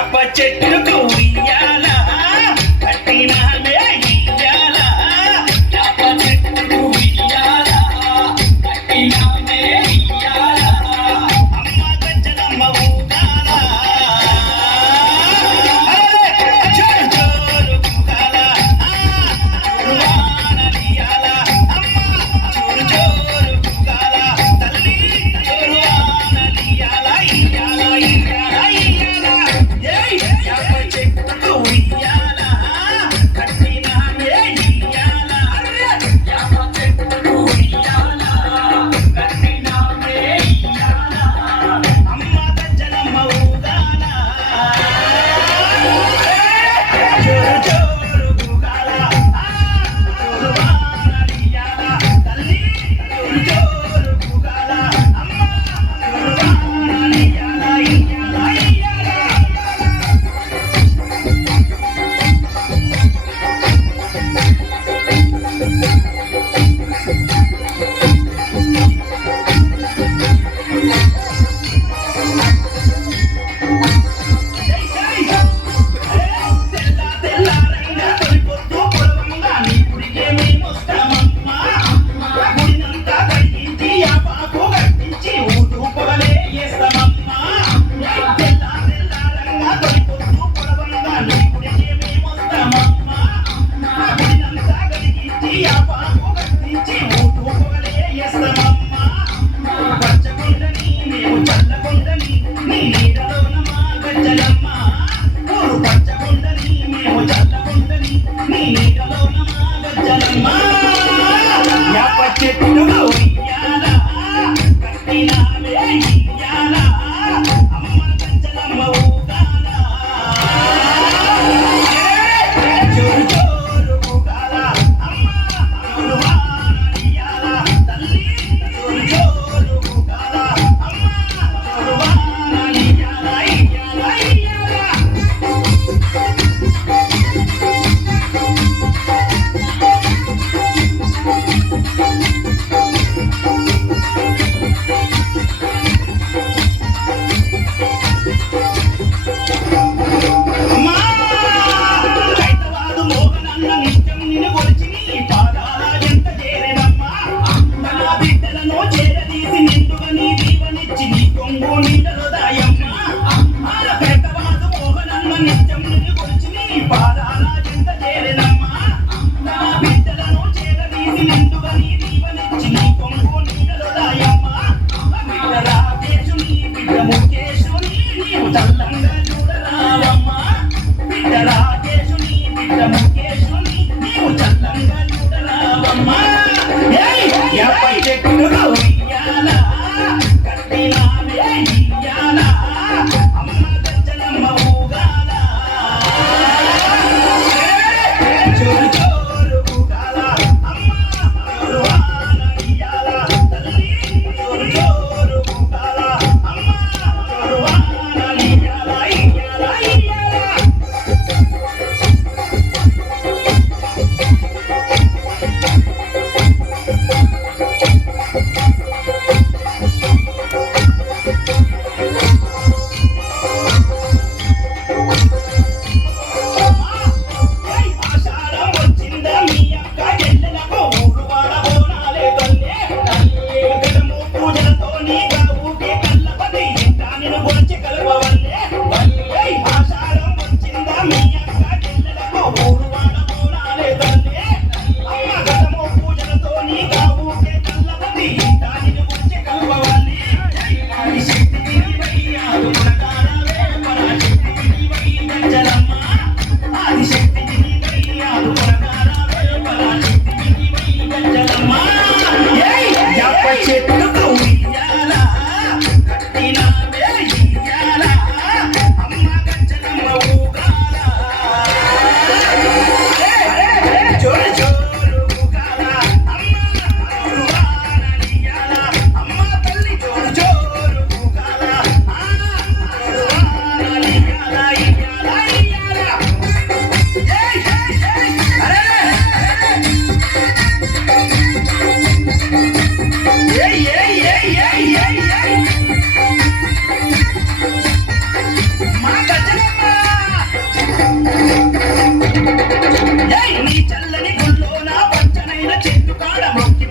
Chapa, tchê, tchê,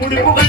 Booty, booty, booty.